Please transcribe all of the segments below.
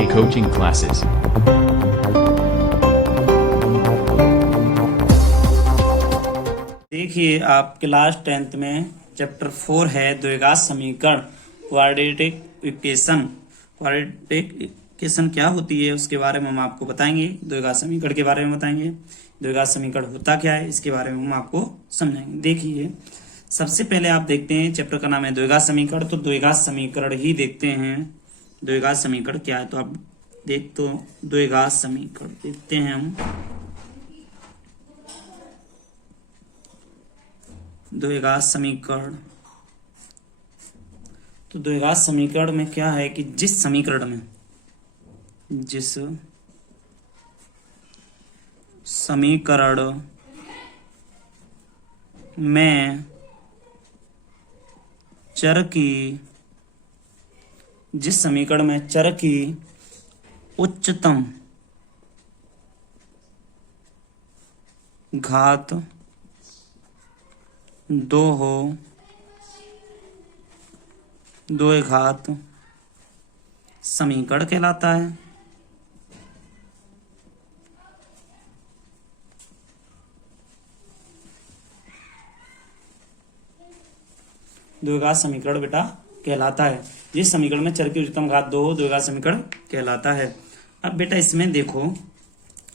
K Coaching Classes. देखिए आप class 10th में चैप्टर 4 है द्विघात समीकरण क्वाड्रेटिक इक्वेशन। क्वाड्रेटिक इक्वेशन क्या होती है उसके बारे में हम आपको बताएंगे, द्विघात समीकरण के बारे में बताएंगे, द्विघात समीकरण होता क्या है इसके बारे में हम आपको समझाएंगे। देखिए सबसे पहले आप देखते हैं चैप्टर का नाम है द्विघात समीकरण, तो द्विघात समीकरण ही देखते हैं। द्विघात समीकरण क्या है तो आप द्विघात समीकरण देखते हैं हम। द्विघात समीकरण, तो द्विघात समीकरण में क्या है कि जिस समीकरण में जिस समीकरण में चर की उच्चतम घात 2 हो, 2 घात समीकरण कहलाता है। द्विघात समीकरण बेटा कहलाता है जिस समीकरण में चर की उच्चतम घात 2 हो, द्विघात समीकरण कहलाता है। अब बेटा इसमें देखो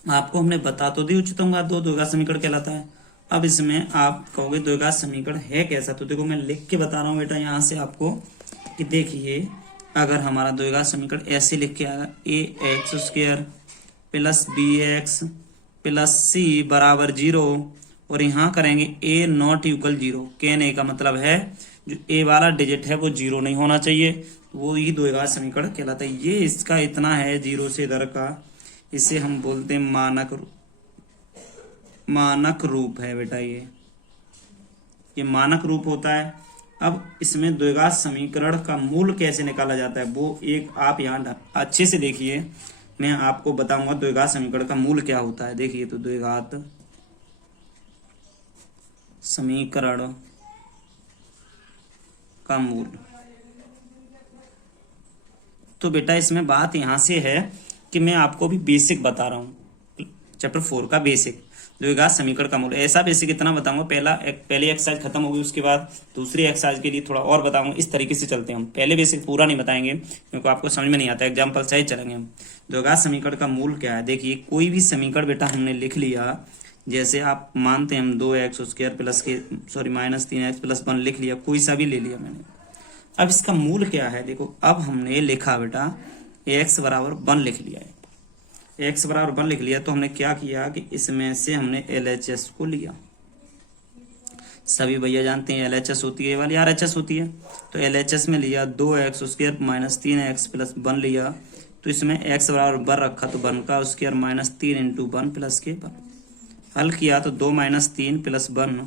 आपको हमने बता तो दी उच्चतम घात 2 द्विघात समीकरण कहलाता है। अब इसमें आप कहोगे द्विघात समीकरण है कैसा, तो देखो मैं लिख के बता रहा हूँ बेटा यहाँ से आपको कि देखिए अगर हमारा द्विघात समीकरण ऐसे लिख के आएगा ax² plus bx plus c बराबर 0 और यहाँ करेंगे a नॉट इक्वल 0। कहने का मतलब है जो a वाला डिजिट है वो 0 नहीं होना चाहिए, वो ही द्विघात समीकरण कहलाता है। ये इसका इतना है 0 से इधर का, इसे हम बोलते हैं मानक रूप है बेटा। ये मानक रूप होता है। अब इसमें द्विघात समीकरण का मूल कैसे निकाला जाता है वो एक आप यहाँ अच्छे से देखिए, मैं आपको बताऊंगा द्विघात समीकरण का मूल क्या होता है। देखिए तो द्विघात समीकरण का मूल, तो बेटा इसमें बात यहां से है कि मैं आपको भी बेसिक बता रहा हूं, चैप्टर 4 का बेसिक द्विघात समीकरण का मूल। ऐसा बेसिक इतना बताऊंगा, पहली एक्सरसाइज खत्म होगी उसके बाद दूसरी एक्सरसाइज के लिए थोड़ा और बताऊंगा। इस तरीके से चलते हैं हम, पहले बेसिक पूरा नहीं बताएंगे क्योंकि आपको समझ में नहीं आता, एग्जाम्पल से ही चलेंगे हम। द्विघात समीकरण का मूल क्या है, देखिए कोई भी समीकरण बेटा हमने लिख लिया, जैसे आप मानते हैं हम 2x² प्लस के माइनस 3x प्लस 1 लिख लिया, कोई सा भी ले लिया मैंने। अब इसका मूल क्या है, देखो अब हमने लिखा बेटा x बराबर 1 लिख लिया है, x बराबर 1 लिख लिया तो हमने क्या किया कि इसमें से हमने LHS को लिया। सभी भैया जानते हैं LHS होती है वाली RHS होती है, तो LHS में लिया 2x² माइनस 3x प्लस 1 लिया, तो इसमें x बराबर 1 रखा तो 1 का स्क्वायर माइनस 3 इंटू 1 प्लस के 1। हल किया तो 2 माइनस 3 प्लस 1,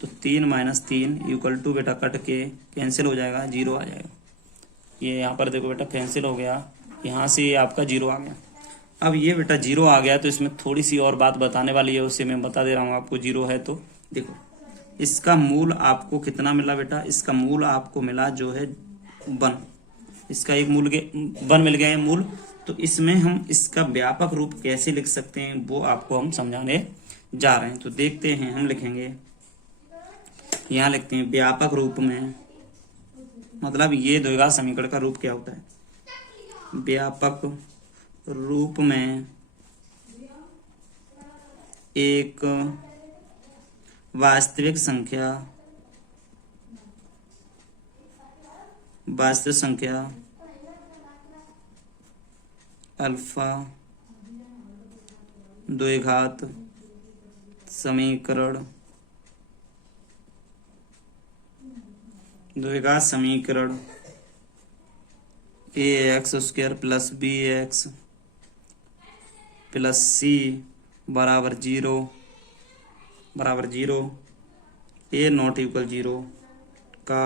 तो 3 माइनस 3 इक्वल टू बेटा कट के कैंसिल हो जाएगा, 0 आ जाएगा। ये यहाँ पर देखो बेटा कैंसिल हो गया, यहाँ से ये आपका 0 आ गया। अब ये बेटा 0 आ गया तो इसमें थोड़ी सी और बात बताने वाली है, उससे मैं बता दे रहा हूँ आपको। 0 है तो देखो इसका मूल आपको कितना मिला बेटा, इसका मूल आपको मिला जो है 1, इसका एक मूल 1 मिल गया है मूल। तो इसमें हम इसका व्यापक रूप कैसे लिख सकते हैं वो आपको हम समझाने जा रहे हैं। तो देखते हैं, हम लिखेंगे यहाँ लिखते हैं व्यापक रूप में, मतलब ये द्विघात समीकरण का रूप क्या होता है। व्यापक रूप में एक वास्तविक संख्या अल्फा द्विघात समीकरण ax² plus bx plus c बराबर 0 a नॉट इक्वल 0 का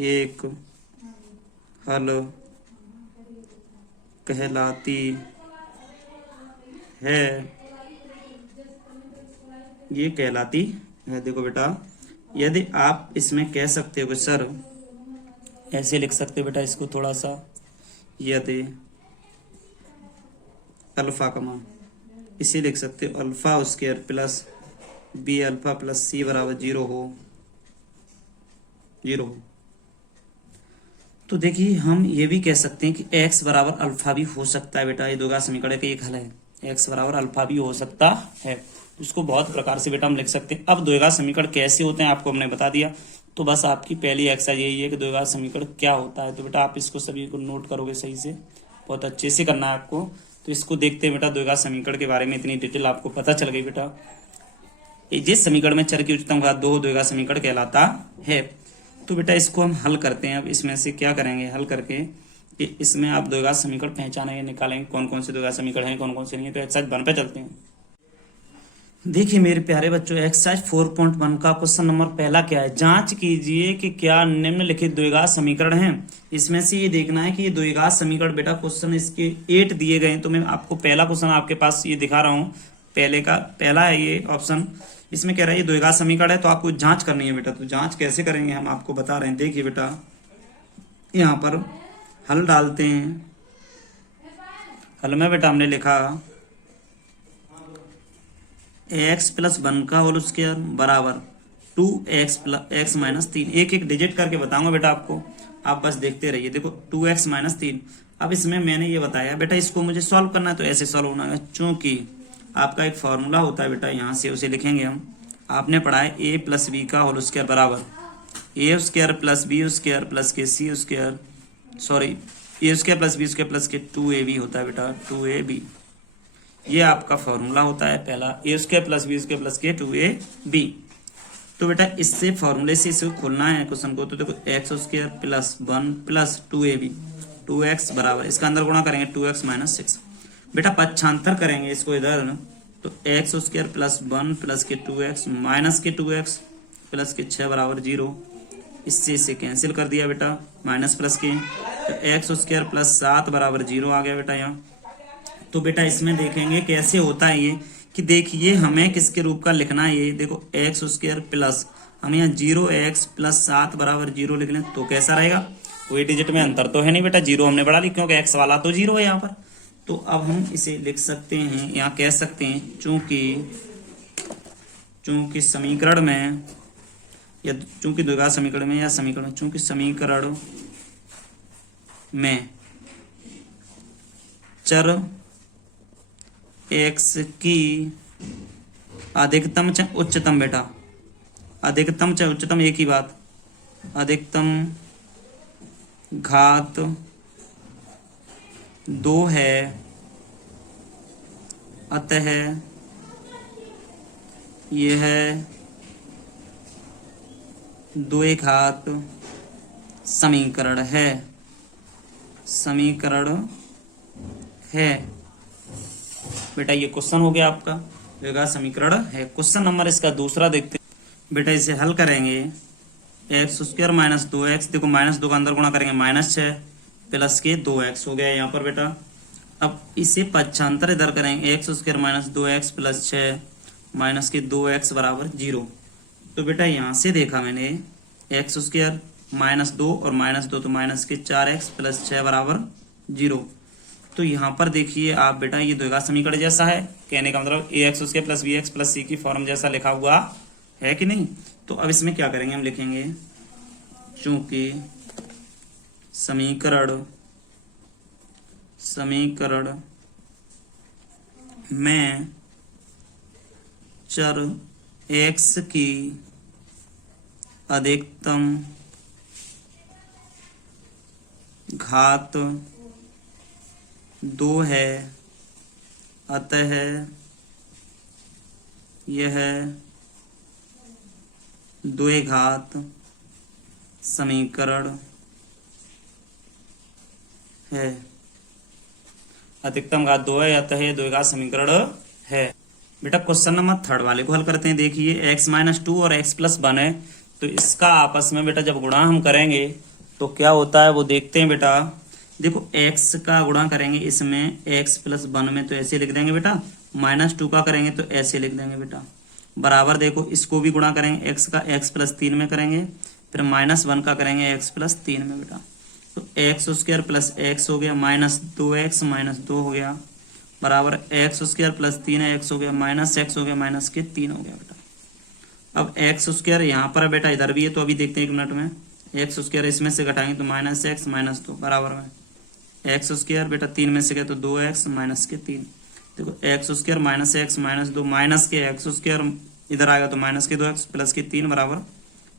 एक हल कहलाती है। ये कहलाती है। देखो बेटा, यदि आप इसमें कह सकते हो कि सर ऐसे लिख सकते हो बेटा, इसको थोड़ा सा यदि अल्फा का मान, इसे लिख सकते हो alpha square plus B alpha plus C बराबर 0 हो। तो देखिए हम ये भी कह सकते हैं कि x बराबर अल्फा भी हो सकता है बेटा, ये द्विघात समीकरण का एक हल है, x बराबर अल्फा भी हो सकता है। उसको बहुत प्रकार से बेटा हम लिख सकते हैं। अब द्विघात समीकरण कैसे होते हैं आपको हमने बता दिया, तो बस आपकी पहली एक्सरसाइज यही है कि द्विघात समीकरण क्या होता है। तो बेटा आप इसको सभी को नोट करोगे सही से, बहुत अच्छे से करना है आपको। तो इसको देखते हैं बेटा, द्विघात समीकरण के बारे में इतनी डिटेल आपको पता चल गई बेटा। जिस समीकरण में चर की उच्चतम घात 2 द्विघात समीकरण कहलाता है। तो बेटा इसको हम हल करते हैं। अब इसमें से क्या करेंगे हल करके कि इसमें आप द्विघात समीकरण पहचानेंगे, निकालेंगे कौन कौन से द्विघात समीकरण हैं, कौन कौन से नहीं है। तो एक्सरसाइज 1 पे चलते हैं। देखिए मेरे प्यारे बच्चों, एक्सरसाइज 4.1 का क्वेश्चन नंबर पहला क्या है, जांच कीजिए कि क्या निम्नलिखित द्विघात समीकरण हैं। इसमें से ये देखना है कि ये द्विघात समीकरण बेटा क्वेश्चन इसके 8 दिए गए हैं। तो मैं आपको पहला क्वेश्चन आपके पास ये दिखा रहा हूँ, पहला है ये ऑप्शन। इसमें कह रहा है ये द्विघात समीकरण है, तो आपको जांच करनी है बेटा। तो जांच कैसे करेंगे हम आपको बता रहे हैं। देखिए बेटा यहाँ पर हल डालते हैं। हल में बेटा हमने लिखा x प्लस 1 का होल स्क्वायर बराबर 2x प्लस x माइनस 3। एक एक डिजिट करके बताऊंगा बेटा आपको, आप बस देखते रहिए। देखो 2x माइनस 3। अब इसमें मैंने ये बताया बेटा, इसको मुझे सॉल्व करना है तो ऐसे सॉल्व होना है, चूंकि आपका एक फॉर्मूला होता है बेटा, यहाँ से उसे लिखेंगे हम। आपने पढ़ा है a प्लस बी का होल स्क्वायर बराबर A square plus B square plus के C square, sorry A square plus B square plus के 2ab होता है बेटा, 2ab। ये आपका फॉर्मूला होता है पहला, A square plus B square plus के 2ab। तो बेटा इससे फॉर्मूले से इसे खोलना है क्वेश्चन को। तो देखो x square plus 1 plus 2ab, 2x बराबर, इसका अंदर गुणा करेंगे 2x माइनस 6। बेटा पक्षांतर करेंगे इसको इधर, तो एक्स स्क्वायर प्लस 1 प्लस के 2x माइनस के 2x प्लस के 6 बराबर 0। इससे इसे कैंसिल कर दिया बेटा, माइनस प्लस के, तो एक्स स्क्वायर प्लस 7 बराबर 0 आ गया बेटा यहाँ। तो बेटा इसमें देखेंगे कैसे होता है ये, कि देखिए हमें किसके रूप का लिखना है। ये देखो एक्स स्क्वायर प्लस, हम यहाँ 0x प्लस 7 बराबर 0 लिख लें तो कैसा रहेगा। कोई डिजिट में अंतर तो है नहीं बेटा, 0 हमने बढ़ा ली क्योंकि x वाला तो 0 है यहाँ पर। तो अब हम इसे लिख सकते हैं, यहाँ कह सकते हैं चूंकि समीकरण में या चूंकि द्विघात समीकरण में या समीकरण में, चूंकि समीकरण में चर x की अधिकतम चाहे उच्चतम बेटा, अधिकतम चाहे उच्चतम एक ही बात, अधिकतम घात 2 है, अतः यह द्विघात समीकरण है, बेटा ये क्वेश्चन हो गया आपका, द्विघात समीकरण है। क्वेश्चन नंबर इसका दूसरा देखते हैं बेटा। इसे हल करेंगे एक्स स्क्वायर माइनस 2x, देखो माइनस 2 का अंदर गुणा करेंगे माइनस 6 प्लस के 2x हो गया यहाँ पर बेटा। अब इसे पक्षांतर इधर करेंगे, x square minus 2x plus 6 minus के 2x बराबर 0। तो बेटा यहाँ से देखा मैंने एक्स स्क्वायर माइनस 2 और माइनस 2 तो माइनस के 4x प्लस 6 बराबर 0। तो यहाँ पर देखिए आप बेटा, ये द्विघात समीकरण जैसा है, कहने का मतलब A X square plus B X plus C की फॉर्म जैसा लिखा हुआ है कि नहीं। तो अब इसमें क्या करेंगे, हम लिखेंगे चूंकि समीकरण में चर x की अधिकतम घात 2 है, अतः यह द्विघात समीकरण है। अधिकतम घात 2 है, अतः यह द्विघात समीकरण है। बेटा क्वेश्चन नंबर 3 वाले को हल करते हैं। देखिए x माइनस 2 और x प्लस 1 है, तो इसका आपस में बेटा जब गुणा हम करेंगे तो क्या होता है वो देखते हैं बेटा। देखो x का गुणा करेंगे इसमें x प्लस 1 में, तो ऐसे लिख देंगे बेटा। माइनस 2 का करेंगे तो ऐसे लिख देंगे बेटा, बराबर देखो इसको भी गुणा करेंगे x का x प्लस 3 में करेंगे, फिर माइनस 1 का करेंगे x प्लस 3 में बेटा। तो एक्स स्क्वायर प्लस एक्स हो गया माइनस 2x माइनस 2 हो गया बराबर एक्स स्क्वायर प्लस 3x हो गया माइनस एक्स हो गया माइनस के 3 हो गया बेटा। अब एक्स स्क्वायर यहाँ पर है बेटा, इधर भी है, तो अभी देखते हैं 1 मिनट में। एक्स स्क्वायर इसमें से घटाएंगे तो माइनस एक्स माइनस 2 बराबर में एक्स स्क्वायर बेटा 3 में से गया तो 2x माइनस के 3। देखो x square minus x minus 2 minus के एक्स स्क्वायर इधर आएगा तो माइनस के 2x प्लस के 3 बराबर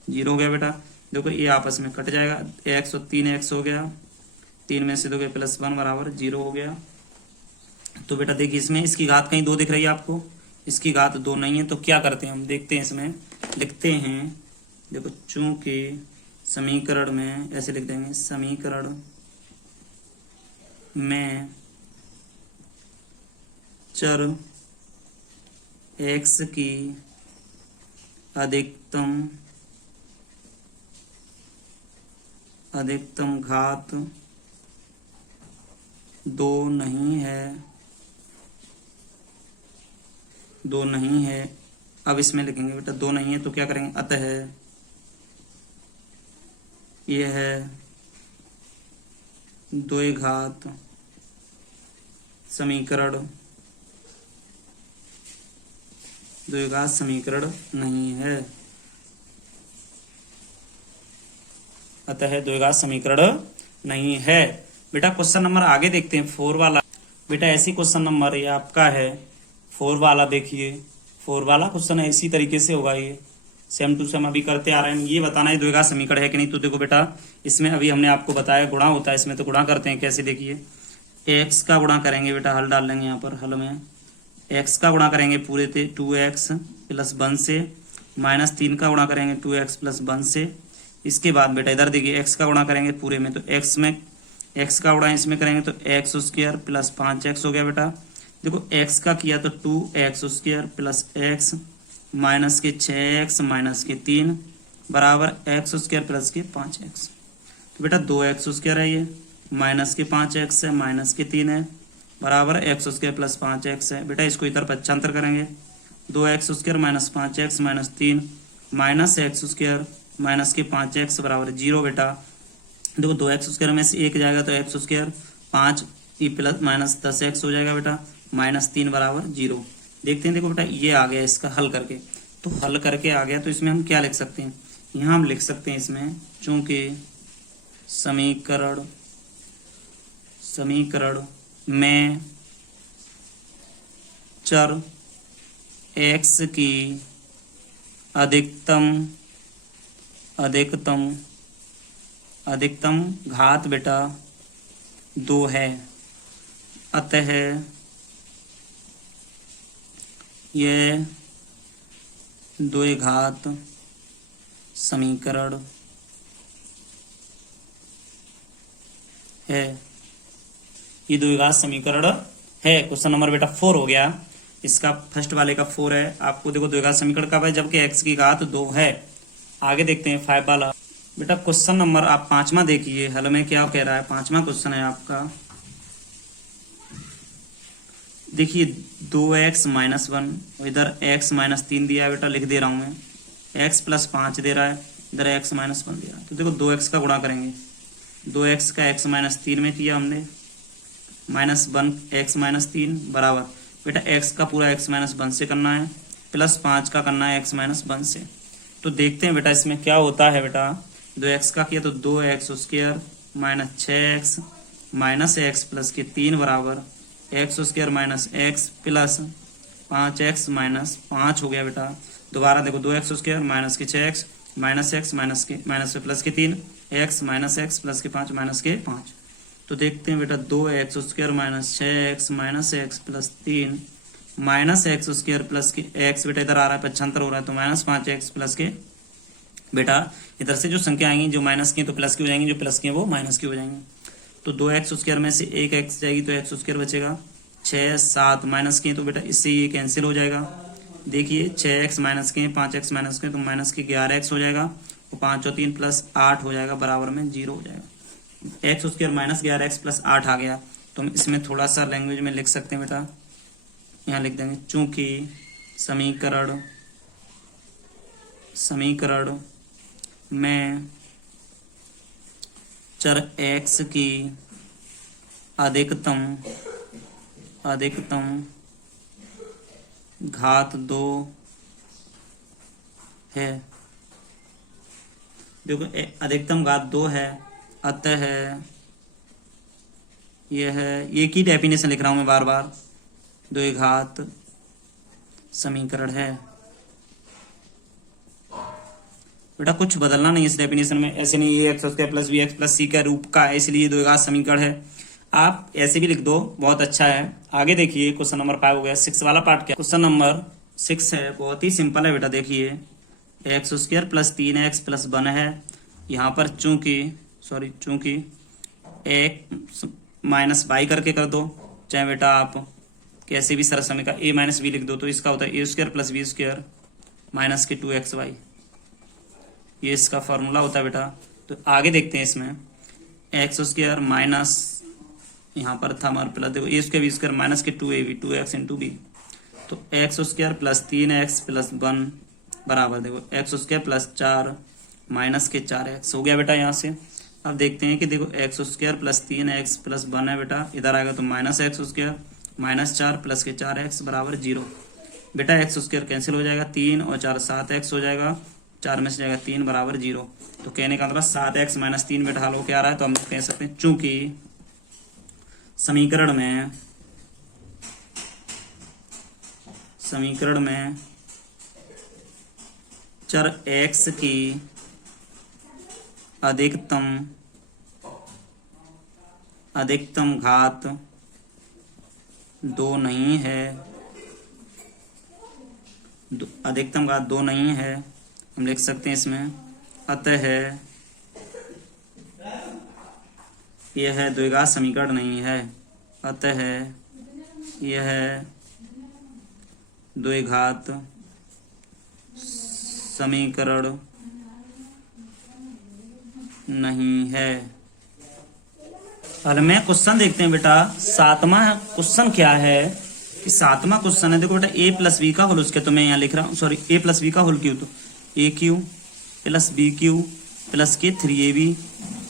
0 हो गया बेटा। देखो ये आपस में कट जाएगा, एक्स और 3x हो गया, 3 में से 2 गया प्लस 1 बराबर 0 हो गया। तो बेटा देखिए इसमें इसकी घात कहीं 2 दिख रही है आपको, इसकी घात 2 नहीं है, तो क्या करते हैं हम देखते हैं, इसमें लिखते हैं। देखो चूंकि समीकरण में ऐसे लिख देंगे, समीकरण में चर x की अधिकतम घात 2 नहीं है। अब इसमें लिखेंगे बेटा 2 नहीं है तो क्या करेंगे, अतः यह द्विघात समीकरण नहीं है, अतः द्विघात समीकरण नहीं है। बेटा क्वेश्चन नंबर आगे देखते हैं 4 वाला। बेटा ऐसी क्वेश्चन नंबर ये आपका है 4 वाला, देखिए 4 वाला क्वेश्चन है, इसी तरीके से होगा, ये सेम टू सेम अभी करते आ रहे हैं। ये बताना है द्विघात समीकरण है कि नहीं। तो देखो बेटा इसमें अभी हमने आपको बताया गुणा होता है, इसमें तो गुणा करते हैं कैसे, देखिए x का गुणा करेंगे बेटा, हल डाल लेंगे यहाँ पर, हल में x का गुणा करेंगे पूरे थे 2x प्लस 1 से, माइनस 3 का गुणा करेंगे 2x प्लस 1 से। इसके बाद बेटा इधर देखिए x का गुणा करेंगे पूरे में, तो x का गुणा इसमें करेंगे तो एक्स स्क्वायर प्लस 5x हो गया बेटा। देखो x का किया तो 2x square plus x minus के 6x माइनस के 3 बराबर x स्क्वायर प्लस के 5x। तो बेटा 2x स्क्वायर है ये, माइनस के 5x है, माइनस के 3 है बराबर x स्क्वायर प्लस 5x है। बेटा इसको इधर पक्षांतर करेंगे, 2x square minus 5x minus 3 minus x square minus के 5x बराबर 0 बेटा। देखो 2x स्क्वायर में से 1 जाएगा तो x square 5 plus minus 10x हो जाएगा बेटा, माइनस 3 बराबर 0। देखते हैं, देखो बेटा ये आ गया इसका हल करके, तो हल करके आ गया, तो इसमें हम क्या लिख सकते हैं, यहाँ हम लिख सकते हैं इसमें चूंकि समीकरण में चर x की अधिकतम घात बेटा 2 है, अतः यह द्विघात समीकरण है, ये द्विघात समीकरण है। क्वेश्चन नंबर बेटा 4 हो गया, इसका फर्स्ट वाले का 4 है। आपको देखो द्विघात समीकरण कब है, जबकि x की घात 2 है। आगे देखते हैं 5 वाला। बेटा क्वेश्चन नंबर आप 5वां देखिए, हल में क्या कह रहा है, 5वां क्वेश्चन है आपका। देखिए 2x माइनस 1, इधर x माइनस 3 दिया है बेटा, लिख दे रहा हूं मैं, x प्लस 5 दे रहा है, इधर x माइनस 1 दे रहा है। तो देखो 2x का गुणा करेंगे, 2x का x माइनस 3 में किया हमने, माइनस 1 x माइनस 3 बराबर बेटा x का पूरा x माइनस 1 से करना है, प्लस 5 का करना है x माइनस 1 से। तो देखते हैं बेटा इसमें क्या होता है बेटा, 2x का किया तो 2x square minus 6x minus x plus के 3 बराबर x square minus x plus 5x minus 5 हो गया बेटा। दोबारा देखो 2x स्क्वायर माइनस के 6x minus x minus plus के 3 x माइनस x प्लस के 5 माइनस के 5। तो देखते हैं बेटा 2x square minus 6x minus x plus 3 minus x square plus के x बेटा इधर आ रहा है पक्षांतर हो रहा है, तो माइनस 5x प्लस के बेटा इधर से जो संख्या आएंगी जो माइनस की तो प्लस की हो जाएंगी, जो प्लस की वो माइनस की हो जाएंगी। तो 2x स्क्वायर में से 1x जाएगी तो x स्क्वायर बचेगा, 6 7 माइनस की तो बेटा इससे ये कैंसिल हो जाएगा। देखिए 6x माइनस के 5x माइनस के तो माइनस के 11x हो जाएगा, तो 5 और 3 प्लस 8 हो जाएगा बराबर में 0 हो जाएगा। X square minus 11x plus 8 आ गया, तो हम इसमें थोड़ा सा लैंग्वेज में लिख सकते हैं बेटा, यहाँ लिख देंगे चूंकि समीकरण में चर x की अधिकतम घात 2 है। देखो अधिकतम घात 2 है, अतः यह है, एक ही डेफिनेशन लिख रहा हूं मैं बार बार, द्विघात समीकरण है। बेटा कुछ बदलना नहीं इस डेफिनेशन में, ऐसे नहीं ये X square plus B X plus C का रूप का है, इसलिए द्विघात समीकरण है। आप ऐसे भी लिख दो, बहुत अच्छा है। आगे देखिए क्वेश्चन नंबर 5 हो गया, 6 वाला पार्ट। क्या क्वेश्चन नंबर 6 है, बहुत ही सिंपल है बेटा। देखिए x square plus 3x plus 1 है। यहाँ पर चूंकि एक माइनस बाई करके कर दो, चाहे बेटा आप कैसे भी सरल समीकरण a माइनस बी लिख दो, तो इसका होता है A square plus B square minus के 2xy, ये इसका फॉर्मूला होता है बेटा। तो आगे देखते हैं इसमें एक्स स्क्वायर माइनस, यहाँ पर था हमारे प्लस, देखो ए स्क्वायर बी स्क्वायर माइनस के 2ab 2x इंटू बी, तो x square plus 3x plus 1 बराबर, देखो एक्स स्क्वायर प्लस 4 माइनस के 4x हो गया बेटा यहाँ से। अब देखते हैं कि देखो x square plus 3x plus 1 है बेटा, इधर आएगा तो minus x square minus 4 plus के 4x बराबर 0। बेटा एक्स स्क्वायर कैंसिल हो जाएगा, 3 और 4 7x हो जाएगा, 4 में से जाएगा 3 बराबर 0। तो कहने का मतलब 7x माइनस 3 बेटा हल हो क्या आ रहा है, तो हम कह सकते हैं चूंकि समीकरण में चर x की अधिकतम घात 2 नहीं है, अधिकतम घात 2 नहीं है, हम लिख सकते हैं इसमें, अतः यह द्विघात समीकरण नहीं है, अतः यह द्विघात समीकरण नहीं है। हल में क्वेश्चन देखते हैं बेटा, 7वां क्वेश्चन क्या है कि 7वां क्वेश्चन है, देखो बेटा a प्लस बी का होल, उसके तो मैं यहाँ लिख रहा हूँ, सॉरी a प्लस बी का होल क्यू, तो A cube plus B cube plus के 3ab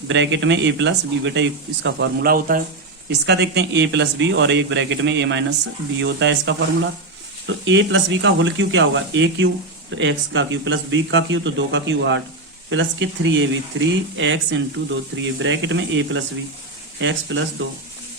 ब्रैकेट में a प्लस बी, बेटा इसका फॉर्मूला होता है। इसका देखते हैं a प्लस बी और एक ब्रैकेट में a माइनस बी होता है इसका फॉर्मूला। तो a प्लस बी का होल क्यू क्या होगा, ए क्यू तो x का क्यू प्लस b का क्यू तो 2 का क्यू 8 प्लस के 3ab 3x इंटू 2 3 ब्रैकेट में a plus B x plus 2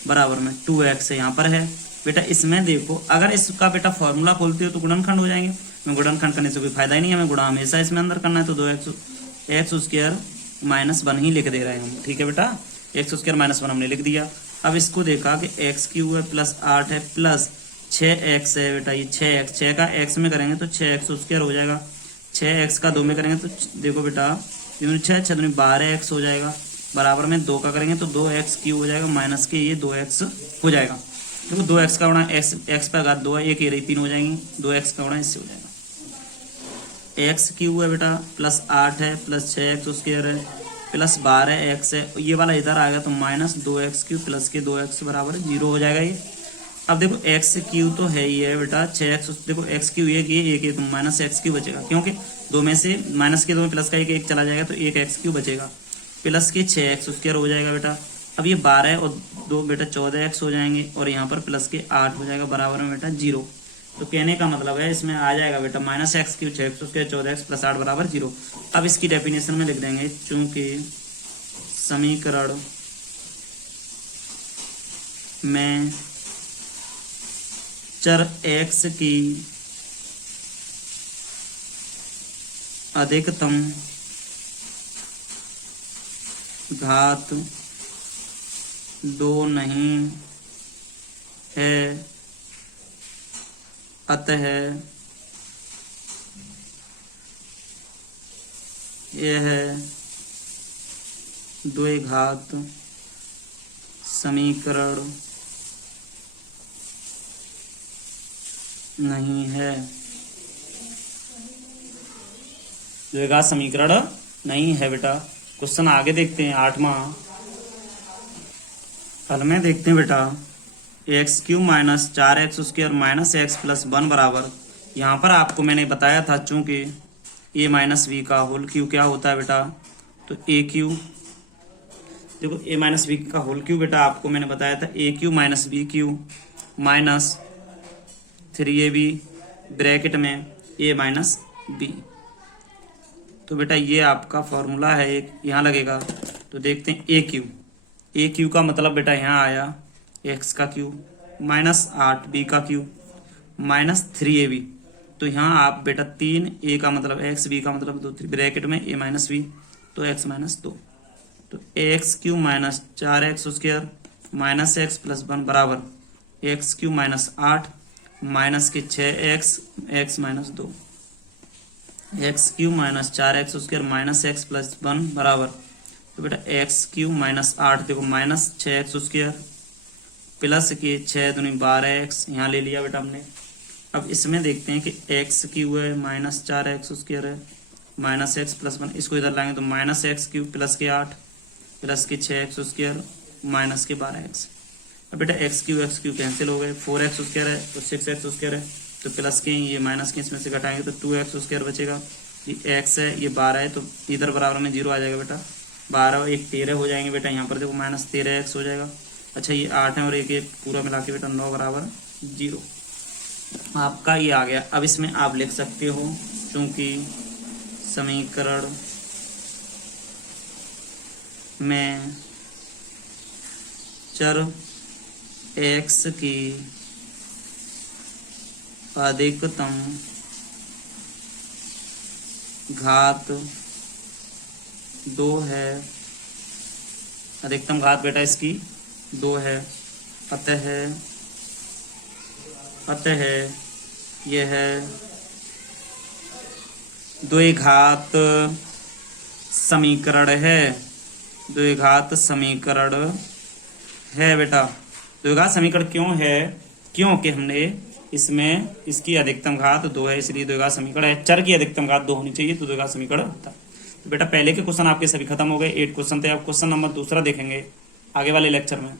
बराबर में 2x यहाँ पर है बेटा। इसमें देखो अगर इसका बेटा फॉर्मूला खोलते हो तो गुणनखंड हो जाएंगे, मैं गुणनखंड करने से कोई फायदा ही नहीं है, हमें गुणा हमेशा इसमें अंदर करना है, तो 2x स्क्वायर माइनस 1 ही लिख दे रहे हैं हम, ठीक है बेटा, x स्क्वायर माइनस 1 हमने लिख दिया। अब इसको देखा कि x क्यू है प्लस 8 है प्लस 6x है बेटा, ये 6x 6 का x में करेंगे तो 6x स्क्वायर हो जाएगा, 6x का 2 में करेंगे तो देखो बेटा 6 6 12x हो जाएगा, बराबर में 2 का करेंगे तो 2x क्यू हो जाएगा माइनस के ये 2x हो जाएगा। देखो 2x का गुणा x पर घात 2 है, एक ये रही 3 हो जाएंगी, 2x का गुणा इससे हो जाएगा। x क्यू है बेटा प्लस 8 है प्लस 6x स्क्वायर है प्लस 12x है, ये वाला इधर आ गया तो माइनस 2x क्यू प्लस के 2x बराबर 0 हो जाएगा ये। अब देखो x क्यू तो है ही है बेटा 6x, देखो x क्यू एक तो माइनस एक्स क्यू बचेगा, क्योंकि 2 में से माइनस के 2 में प्लस का एक चला जाएगा तो एक x क्यू बचेगा, प्लस के 6x स्क्वायर हो जाएगा बेटा। अब ये 12 और 2 बेटा 14x हो जाएंगे और यहाँ पर प्लस के 8 हो जाएगा, बराबर में बेटा 0। तो कहने का मतलब है इसमें आ जाएगा बेटा minus x Q 6x square 14x plus 8 बराबर 0। अब इसकी डेफिनेशन में लिख देंगे, चूंकि समीकरण में चर x की अधिकतम घात 2 नहीं है, अतः यह द्विघात समीकरण नहीं है, द्विघात समीकरण नहीं है बेटा। क्वेश्चन आगे देखते हैं 8वां। हल में देखते हैं बेटा, x Q minus 4x square minus x plus 1 बराबर, यहाँ पर आपको मैंने बताया था चूंकि a माइनस बी का होल क्यू क्या होता है बेटा, तो ए क्यू, देखो ए माइनस बी का होल क्यू बेटा आपको मैंने बताया था A cube minus B cube minus 3ab bracket में ए माइनस बी। तो बेटा ये आपका फॉर्मूला है एक, यहाँ लगेगा। तो देखते हैं ए क्यू का मतलब बेटा यहाँ आया एक्स का क्यू माइनस 8b का क्यू माइनस 3ab। तो यहाँ आप बेटा 3a का मतलब एक्स, बी का मतलब 2, ब्रैकेट में ए माइनस बी, तो एक्स माइनस 2। तो x Q minus 4x square minus x plus 1 बराबर एक्स क्यू माइनस 8 माइनस के 6x x minus 2। X Q minus 4x square minus x plus 1 बराबर, तो बेटा एक्स क्यू माइनस 8 देखो minus 6x square plus के 6 दूनी 12x यहाँ ले लिया बेटा हमने। अब इसमें देखते हैं कि एक्स क्यू है माइनस 4x स्क्वायर है माइनस एक्स प्लस 1, इसको इधर लाएंगे तो माइनस एक्स क्यू प्लस के 8 प्लस के 6x स्क्वायर माइनस के 12x। अब बेटा एक्स क्यू कैंसिल हो गए, 4x स्क्वायर है तो 6x स्क्वायर है, तो प्लस के ये माइनस के इसमें से घटाएंगे तो 2x स्क्वायर बचेगा। ये x है ये 12 है तो इधर बराबर में 0 आ जाएगा बेटा, 12 और 1 13 हो जाएंगे बेटा, यहाँ पर देखो माइनस 13x हो जाएगा। अच्छा ये 8 है और एक पूरा मिला के बेटा 9 बराबर 0 आपका ये आ गया। अब इसमें आप लिख सकते हो क्योंकि समीकरण में चर x की अधिकतम घात 2 है, अधिकतम घात बेटा इसकी 2 है, अतः यह द्विघात समीकरण है, द्विघात समीकरण है बेटा। द्विघात समीकरण क्यों है? क्योंकि हमने इसमें इसकी अधिकतम घात 2 है इसलिए द्विघात समीकरण है। चर की अधिकतम घात 2 होनी चाहिए तो द्विघात समीकरण होता है। तो बेटा पहले के क्वेश्चन आपके सभी खत्म हो गए, 8 क्वेश्चन थे। अब क्वेश्चन नंबर दूसरा देखेंगे आगे वाले लेक्चर में।